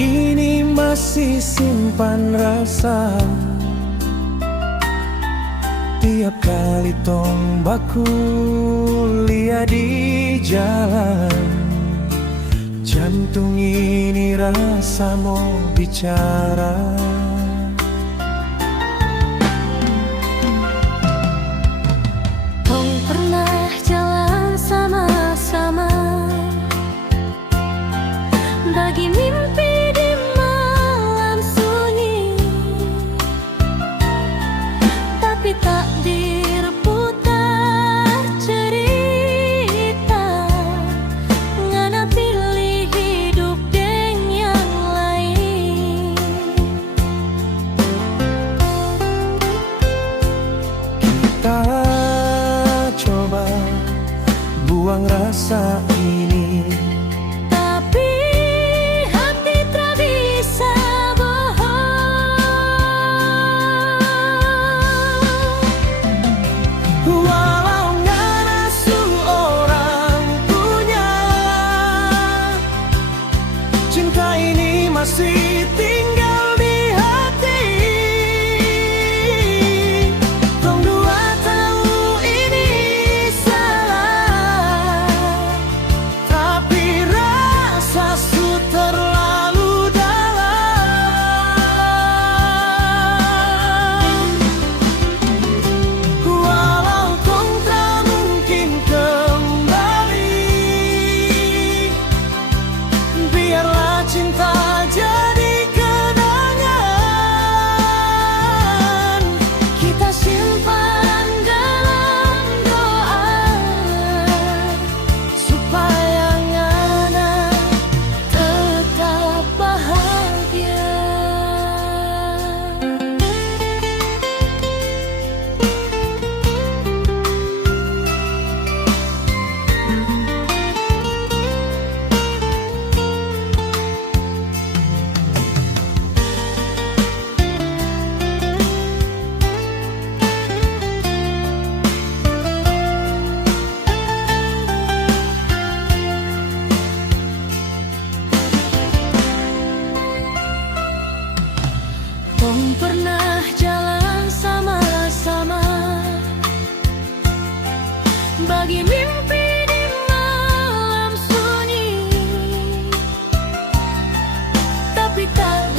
ini masih simpan rasa. Tiap kali tong baku lihat di jalan, jantung ini rasa mau bicara. Tong pernah jalan sama-sama, bagi mimpi di malam sunyi, tapi takdir putar cerita, ngana pilih hidup deng yang lain. Kita coba buang rasa ini, Tapi hati tak bisa bohong. walau ngana seorang punya. Cinta ini masih tinggal di hati. Tong dua tahu ini salah, tapi rasa su terlalu dalam. Walau tong tak mungkin kembali, biarlah cinta jadi kenangan. Kita simpan dalam doa, Supaya ngana tetap bahagia. Tong pernah jalan sama-sama, bagi mimpi di malam sunyi, tapi tak